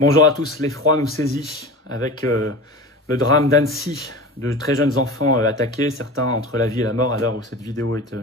Bonjour à tous, l'effroi nous saisit avec le drame d'Annecy, de très jeunes enfants attaqués, certains entre la vie et la mort à l'heure où cette vidéo est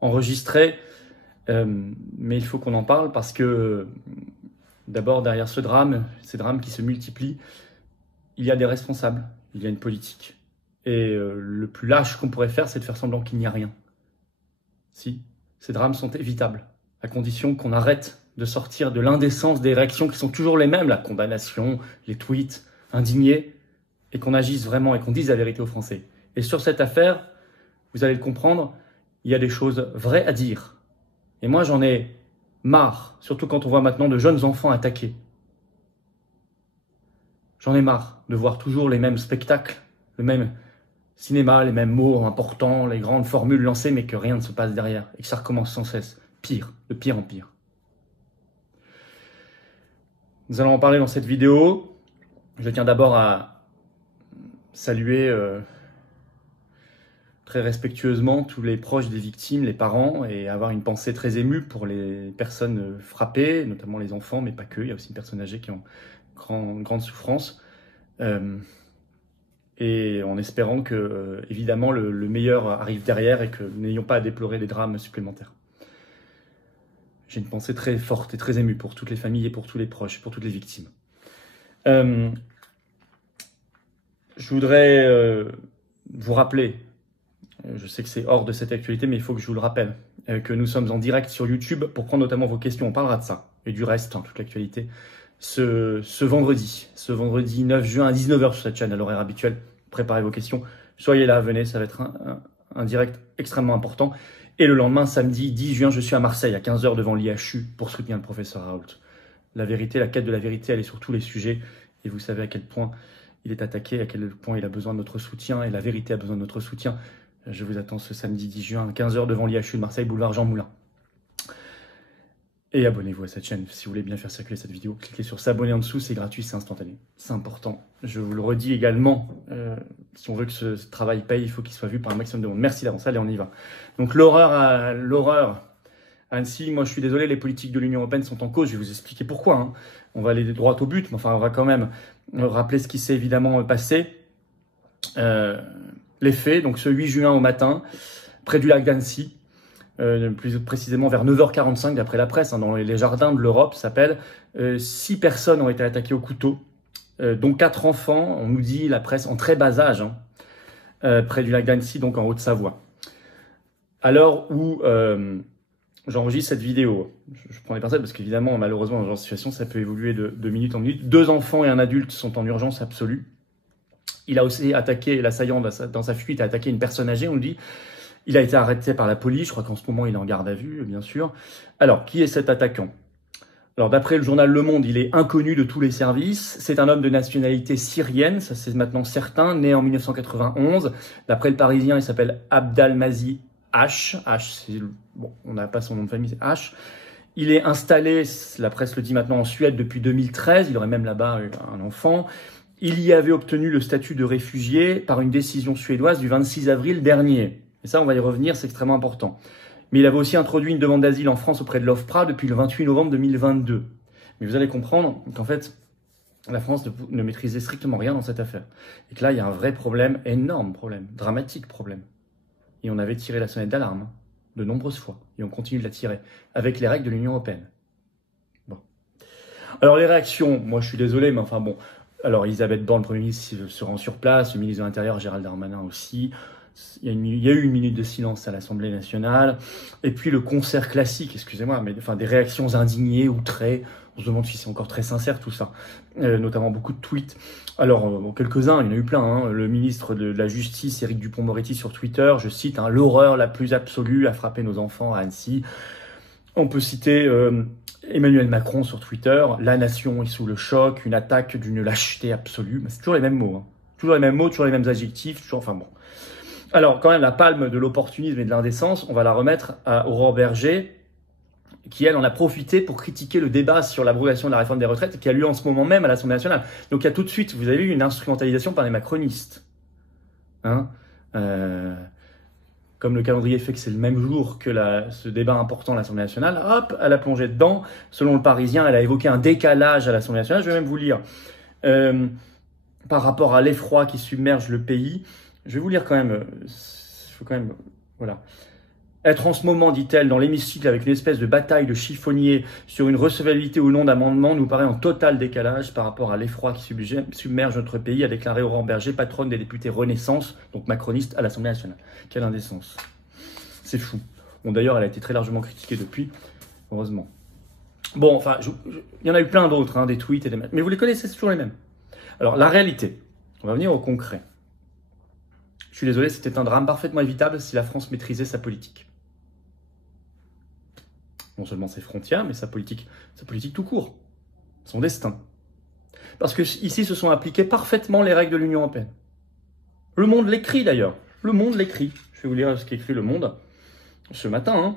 enregistrée. Mais il faut qu'on en parle parce que d'abord derrière ces drames qui se multiplient, il y a des responsables, il y a une politique. Et le plus lâche qu'on pourrait faire, c'est de faire semblant qu'il n'y a rien. Si, ces drames sont évitables, à condition qu'on arrête de sortir de l'indécence des réactions qui sont toujours les mêmes, la condamnation, les tweets, indignés, et qu'on agisse vraiment et qu'on dise la vérité aux Français. Et sur cette affaire, vous allez le comprendre, il y a des choses vraies à dire. Et moi, j'en ai marre, surtout quand on voit maintenant de jeunes enfants attaqués. J'en ai marre de voir toujours les mêmes spectacles, le même cinéma, les mêmes mots importants, les grandes formules lancées, mais que rien ne se passe derrière, et que ça recommence sans cesse, pire, de pire en pire. Nous allons en parler dans cette vidéo. Je tiens d'abord à saluer très respectueusement tous les proches des victimes, les parents, et avoir une pensée très émue pour les personnes frappées, notamment les enfants, mais pas que. Il y a aussi des personnes âgées qui ont une grande souffrance. Et en espérant que, évidemment, le meilleur arrive derrière et que nous n'ayons pas à déplorer des drames supplémentaires. J'ai une pensée très forte et très émue pour toutes les familles et pour tous les proches, pour toutes les victimes. Je voudrais vous rappeler, je sais que c'est hors de cette actualité, mais il faut que je vous le rappelle, que nous sommes en direct sur YouTube pour prendre notamment vos questions. On parlera de ça et du reste, toute l'actualité, ce vendredi 9 juin à 19h sur cette chaîne, à l'horaire habituel. Préparez vos questions, soyez là, venez, ça va être un direct extrêmement important. Et le lendemain, samedi 10 juin, je suis à Marseille, à 15h devant l'IHU, pour soutenir le professeur Raoult. La vérité, la quête de la vérité, elle est sur tous les sujets. Et vous savez à quel point il est attaqué, à quel point il a besoin de notre soutien. Et la vérité a besoin de notre soutien. Je vous attends ce samedi 10 juin, à 15h devant l'IHU de Marseille, boulevard Jean Moulin. Et abonnez-vous à cette chaîne si vous voulez bien faire circuler cette vidéo. Cliquez sur s'abonner en dessous, c'est gratuit, c'est instantané. C'est important. Je vous le redis également, si on veut que ce travail paye, il faut qu'il soit vu par un maximum de monde. Merci d'avance, allez on y va. Donc l'horreur à Annecy, moi je suis désolé, les politiques de l'Union européenne sont en cause, je vais vous expliquer pourquoi. Hein. On va aller droit au but, mais enfin on va quand même rappeler ce qui s'est évidemment passé. Les faits, donc ce 8 juin au matin, près du lac d'Annecy, plus précisément vers 9h45 d'après la presse, hein, dans les jardins de l'Europe, s'appelle 6 personnes ont été attaquées au couteau, dont 4 enfants, on nous dit la presse, en très bas âge, hein, près du lac d'Annecy, donc en Haute-Savoie. À l'heure où j'enregistre cette vidéo, je prends les pincettes parce qu'évidemment, malheureusement, dans ce genre de situation, ça peut évoluer de minute en minute. 2 enfants et un adulte sont en urgence absolue. Il a aussi attaqué, l'assaillant dans sa fuite, a attaqué une personne âgée, on nous dit. Il a été arrêté par la police, je crois qu'en ce moment il est en garde à vue, bien sûr. Alors, qui est cet attaquant? Alors, d'après le journal Le Monde, il est inconnu de tous les services. C'est un homme de nationalité syrienne, ça c'est maintenant certain, né en 1991. D'après le Parisien, il s'appelle Abdelmazi H. Bon, on n'a pas son nom de famille, c'est H. Il est installé, la presse le dit maintenant, en Suède depuis 2013. Il aurait même là-bas un enfant. Il y avait obtenu le statut de réfugié par une décision suédoise du 26 avril dernier. Et ça, on va y revenir, c'est extrêmement important. Mais il avait aussi introduit une demande d'asile en France auprès de l'OFPRA depuis le 28 novembre 2022. Mais vous allez comprendre qu'en fait, la France ne maîtrisait strictement rien dans cette affaire. Et que là, il y a un vrai problème, énorme problème, dramatique problème. Et on avait tiré la sonnette d'alarme, de nombreuses fois. Et on continue de la tirer, avec les règles de l'Union européenne. Bon. Alors les réactions, moi je suis désolé, mais enfin bon. Alors Elisabeth Borne, le Premier ministre, se rend sur place, le ministre de l'Intérieur, Gérald Darmanin aussi. Il y a eu une minute de silence à l'Assemblée nationale. Et puis le concert classique, excusez-moi, mais enfin des réactions indignées, outrées. On se demande si c'est encore très sincère tout ça. Notamment beaucoup de tweets. Alors, quelques-uns, il y en a eu plein. Hein. Le ministre de la Justice, Éric Dupond-Moretti, sur Twitter, je cite, hein, « L'horreur la plus absolue a frappé nos enfants à Annecy ». On peut citer Emmanuel Macron sur Twitter, « La nation est sous le choc, une attaque d'une lâcheté absolue ». C'est toujours les mêmes mots. Hein. Toujours les mêmes mots, toujours les mêmes adjectifs. Toujours, enfin bon. Alors, quand même, la palme de l'opportunisme et de l'indécence, on va la remettre à Aurore Berger, qui, elle, en a profité pour critiquer le débat sur l'abrogation de la réforme des retraites, qui a lieu en ce moment même à l'Assemblée nationale. Donc, il y a tout de suite, vous avez eu une instrumentalisation par les macronistes. Hein comme le calendrier fait que c'est le même jour que ce débat important à l'Assemblée nationale, hop, elle a plongé dedans. Selon le Parisien, elle a évoqué un décalage à l'Assemblée nationale. Je vais même vous lire, par rapport à l'effroi qui submerge le pays. Je vais vous lire quand même, faut quand même, voilà. Être en ce moment, dit-elle, dans l'hémicycle avec une espèce de bataille de chiffonnier sur une recevabilité ou non d'amendement nous paraît en total décalage par rapport à l'effroi qui submerge notre pays, a déclaré Aurore Berger, patronne des députés Renaissance, donc macroniste à l'Assemblée nationale. Quelle indécence. C'est fou. Bon, d'ailleurs, elle a été très largement critiquée depuis, heureusement. Bon, enfin, il y en a eu plein d'autres, hein, des tweets et des... Mais vous les connaissez, c'est toujours les mêmes. Alors, la réalité, on va venir au concret. Je suis désolé, c'était un drame parfaitement évitable si la France maîtrisait sa politique. Non seulement ses frontières, mais sa politique tout court, son destin. Parce que ici se sont appliquées parfaitement les règles de l'Union européenne. Le Monde l'écrit d'ailleurs. Le Monde l'écrit. Je vais vous lire ce qu'écrit Le Monde ce matin. Hein.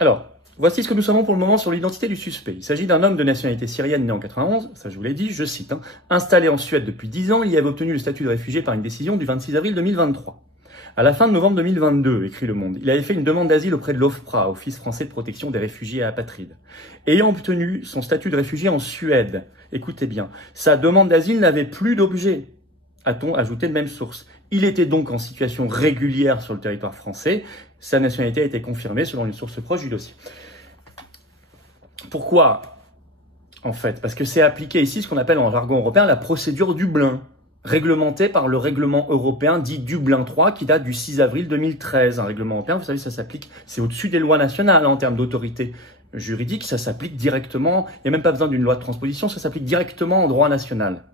Alors, voici ce que nous savons pour le moment sur l'identité du suspect. Il s'agit d'un homme de nationalité syrienne né en 91, ça je vous l'ai dit, je cite, hein, installé en Suède depuis 10 ans, il y avait obtenu le statut de réfugié par une décision du 26 avril 2023. À la fin de novembre 2022, écrit Le Monde, il avait fait une demande d'asile auprès de l'OFPRA, Office français de protection des réfugiés et apatrides. Ayant obtenu son statut de réfugié en Suède, écoutez bien, sa demande d'asile n'avait plus d'objet, a-t-on ajouté de même source. Il était donc en situation régulière sur le territoire français, sa nationalité a été confirmée selon une source proche du dossier. Pourquoi, en fait? Parce que c'est appliqué ici ce qu'on appelle en jargon européen la procédure Dublin, réglementée par le règlement européen dit Dublin 3 qui date du 6 avril 2013. Un règlement européen, vous savez, ça s'applique, c'est au-dessus des lois nationales en termes d'autorité juridique, ça s'applique directement, il n'y a même pas besoin d'une loi de transposition, ça s'applique directement en droit national.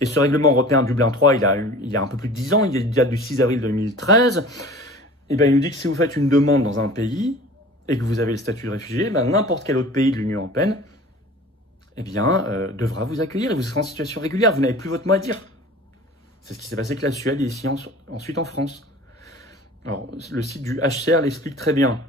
Et ce règlement européen Dublin 3, il y a un peu plus de 10 ans, il date du 6 avril 2013, et bien il nous dit que si vous faites une demande dans un pays et que vous avez le statut de réfugié, ben, n'importe quel autre pays de l'Union européenne devra vous accueillir et vous serez en situation régulière, vous n'avez plus votre mot à dire. C'est ce qui s'est passé avec la Suède et ici ensuite en France. Alors, le site du HCR l'explique très bien.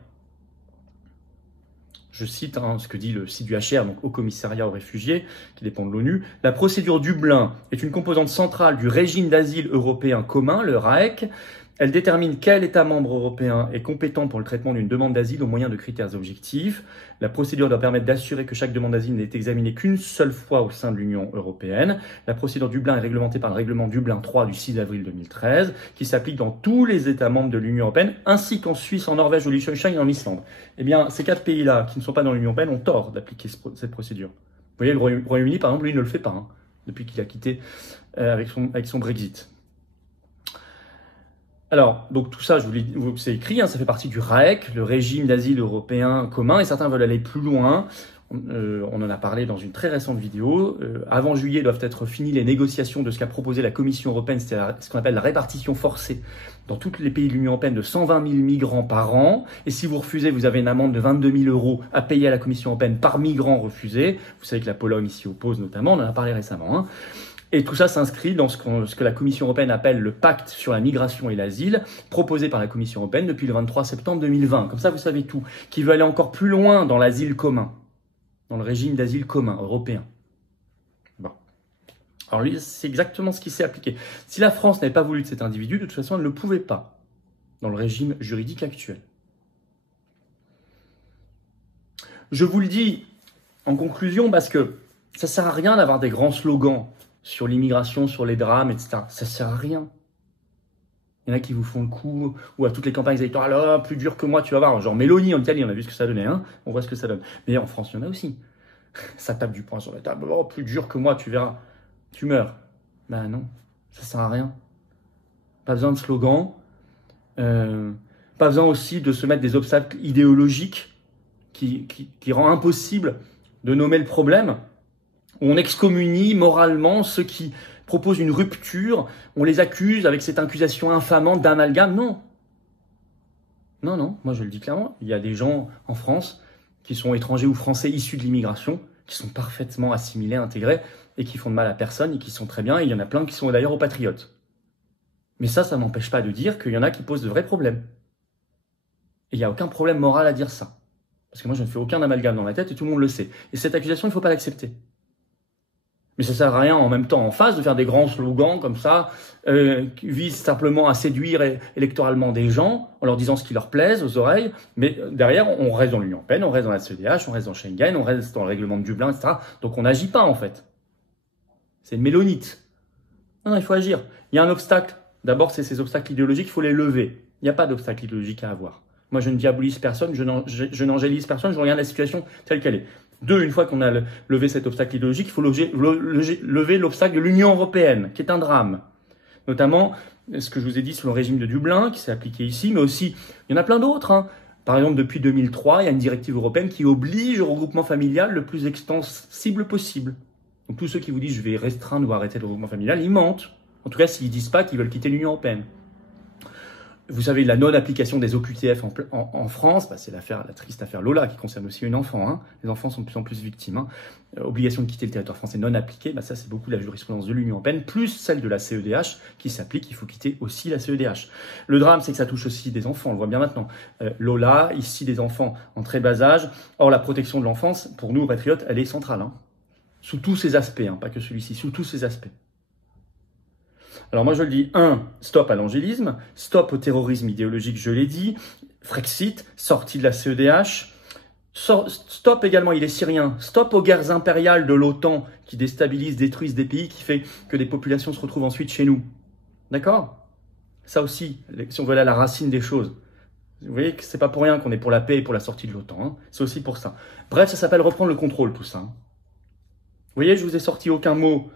Je cite ce que dit le site du HCR, donc Haut Commissariat aux réfugiés, qui dépend de l'ONU. La procédure Dublin est une composante centrale du régime d'asile européen commun, le RAEC. Elle détermine quel État membre européen est compétent pour le traitement d'une demande d'asile au moyen de critères objectifs. La procédure doit permettre d'assurer que chaque demande d'asile n'est examinée qu'une seule fois au sein de l'Union européenne. La procédure Dublin est réglementée par le règlement Dublin 3 du 6 avril 2013, qui s'applique dans tous les États membres de l'Union européenne, ainsi qu'en Suisse, en Norvège, au Liechtenstein et en Islande. Eh bien, ces 4 pays-là, qui ne sont pas dans l'Union européenne, ont tort d'appliquer cette procédure. Vous voyez, le Royaume-Uni, par exemple, lui, ne le fait pas, hein, depuis qu'il a quitté avec son Brexit. Alors, donc tout ça, c'est écrit, hein, ça fait partie du RAEC, le régime d'asile européen commun, et certains veulent aller plus loin. On en a parlé dans une très récente vidéo. Avant juillet doivent être finies les négociations de ce qu'a proposé la Commission européenne, c'est ce qu'on appelle la répartition forcée dans tous les pays de l'Union européenne de 120 000 migrants par an. Et si vous refusez, vous avez une amende de 22 000 € à payer à la Commission européenne par migrant refusé. Vous savez que la Pologne s'y oppose notamment, on en a parlé récemment, hein. Et tout ça s'inscrit dans ce que la Commission européenne appelle le pacte sur la migration et l'asile, proposé par la Commission européenne depuis le 23 septembre 2020. Comme ça, vous savez tout. Qui veut aller encore plus loin dans l'asile commun, dans le régime d'asile commun européen. Bon. Alors lui, c'est exactement ce qui s'est appliqué. Si la France n'avait pas voulu de cet individu, de toute façon, elle ne le pouvait pas, dans le régime juridique actuel. Je vous le dis en conclusion parce que ça ne sert à rien d'avoir des grands slogans sur l'immigration, sur les drames, etc. Ça sert à rien. Il y en a qui vous font le coup, ou à toutes les campagnes électorales, oh, plus dur que moi, tu vas voir. Genre Mélanie en Italie, on a vu ce que ça donnait, hein, on voit ce que ça donne. Mais en France, il y en a aussi. Ça tape du poing sur la table, oh, plus dur que moi, tu verras. Tu meurs. Ben non, ça sert à rien. Pas besoin de slogans. Pas besoin aussi de se mettre des obstacles idéologiques qui rend impossible de nommer le problème. On excommunie moralement ceux qui proposent une rupture, on les accuse avec cette accusation infamante d'amalgame. Non. Non, non, moi je le dis clairement, il y a des gens en France qui sont étrangers ou français issus de l'immigration, qui sont parfaitement assimilés, intégrés, et qui font de mal à personne, et qui sont très bien, et il y en a plein qui sont d'ailleurs aux patriotes. Mais ça n'empêche pas de dire qu'il y en a qui posent de vrais problèmes. Et il n'y a aucun problème moral à dire ça. Parce que moi je ne fais aucun amalgame dans ma tête, et tout le monde le sait. Et cette accusation, il ne faut pas l'accepter. Mais ça sert à rien en même temps en face de faire des grands slogans comme ça, qui visent simplement à séduire électoralement des gens en leur disant ce qui leur plaise aux oreilles. Mais derrière, on reste dans l'Union européenne, on reste dans la CEDH, on reste dans Schengen, on reste dans le règlement de Dublin, etc. Donc on n'agit pas en fait. C'est une mélonite. Non, il faut agir. Il y a un obstacle. D'abord, c'est ces obstacles idéologiques, il faut les lever. Il n'y a pas d'obstacle idéologique à avoir. Moi, je ne diabolise personne, je n'angélise personne, je regarde la situation telle qu'elle est. Deux, une fois qu'on a levé cet obstacle idéologique, il faut lever l'obstacle de l'Union européenne, qui est un drame. Notamment, ce que je vous ai dit sur le régime de Dublin, qui s'est appliqué ici, mais aussi, il y en a plein d'autres. Hein. Par exemple, depuis 2003, il y a une directive européenne qui oblige au regroupement familial le plus extensible possible. Donc tous ceux qui vous disent « je vais restreindre ou arrêter le regroupement familial », ils mentent. En tout cas, s'ils ne disent pas qu'ils veulent quitter l'Union européenne. Vous savez, la non-application des OQTF en France, bah, c'est la triste affaire Lola, qui concerne aussi une enfant. Hein. Les enfants sont de plus en plus victimes. Hein. Obligation de quitter le territoire français non appliquée, bah, ça c'est beaucoup la jurisprudence de l'Union européenne, plus celle de la CEDH qui s'applique, il faut quitter aussi la CEDH. Le drame, c'est que ça touche aussi des enfants, on le voit bien maintenant. Lola, ici des enfants en très bas âge. Or, la protection de l'enfance, pour nous, patriotes, elle est centrale. Hein. Sous tous ses aspects, hein, pas que celui-ci, sous tous ses aspects. Alors moi je le dis, 1, stop à l'angélisme, stop au terrorisme idéologique, je l'ai dit, Frexit, sortie de la CEDH, stop également, il est syrien, stop aux guerres impériales de l'OTAN qui déstabilisent, détruisent des pays, qui fait que des populations se retrouvent ensuite chez nous. D'accord? Ça aussi, si on veut aller à la racine des choses. Vous voyez que c'est pas pour rien qu'on est pour la paix et pour la sortie de l'OTAN, hein. C'est aussi pour ça. Bref, ça s'appelle reprendre le contrôle tout ça. Hein. Vous voyez, je vous ai sorti aucun mot,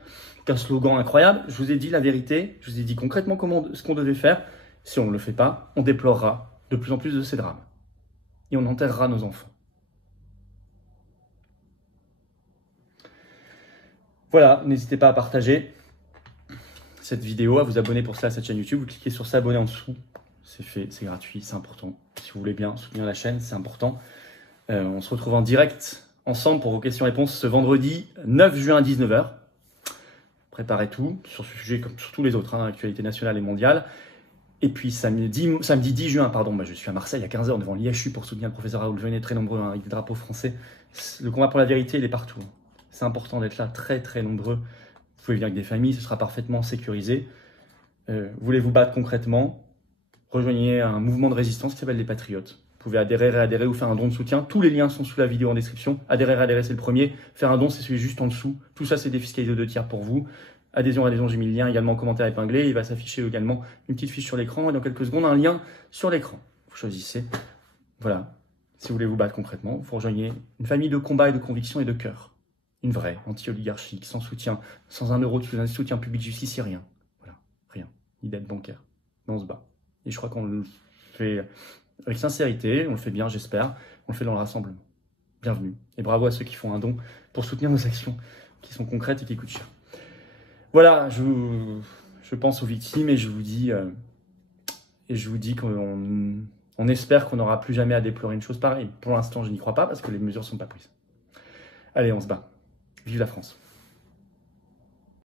qu'un slogan incroyable, je vous ai dit la vérité, je vous ai dit concrètement ce qu'on devait faire. Si on ne le fait pas, on déplorera de plus en plus de ces drames. Et on enterrera nos enfants. Voilà, n'hésitez pas à partager cette vidéo, à vous abonner pour ça à cette chaîne YouTube. Vous cliquez sur s'abonner en dessous, c'est fait, c'est gratuit, c'est important. Si vous voulez bien soutenir la chaîne, c'est important. On se retrouve en direct ensemble pour vos questions-réponses ce vendredi 9 juin à 19 h. Préparez tout sur ce sujet comme sur tous les autres, hein, actualité nationale et mondiale. Et puis samedi 10 juin, pardon, je suis à Marseille à 15 h devant l'IHU pour soutenir le professeur Raoul. Venez très nombreux hein, avec des drapeaux français. Le combat pour la vérité, il est partout. C'est important d'être là, très très nombreux. Vous pouvez venir avec des familles, ce sera parfaitement sécurisé. Voulez-vous battre concrètement? Rejoignez un mouvement de résistance qui s'appelle les Patriotes. Vous pouvez adhérer ou faire un don de soutien. Tous les liens sont sous la vidéo en description. Adhérer, c'est le premier. Faire un don, c'est celui juste en dessous. Tout ça, c'est défiscalisé aux 2 tiers pour vous. Adhésion, j'ai mis le lien également en commentaire épinglé. Il va s'afficher également une petite fiche sur l'écran. Et dans quelques secondes, un lien sur l'écran. Vous choisissez. Voilà. Si vous voulez vous battre concrètement, vous rejoignez une famille de combat et de conviction et de cœur. Une vraie, anti-oligarchique, sans soutien, sans 1 euro de soutien public justice, rien. Voilà. Rien. Ni d'aide bancaire. Mais on se bat. Et je crois qu'on le fait avec sincérité, on le fait bien, j'espère. On le fait dans le rassemblement. Bienvenue. Et bravo à ceux qui font un don pour soutenir nos actions qui sont concrètes et qui coûtent cher. Voilà, je pense aux victimes et je vous dis qu'on espère qu'on n'aura plus jamais à déplorer une chose pareille. Pour l'instant, je n'y crois pas parce que les mesures ne sont pas prises. Allez, on se bat. Vive la France.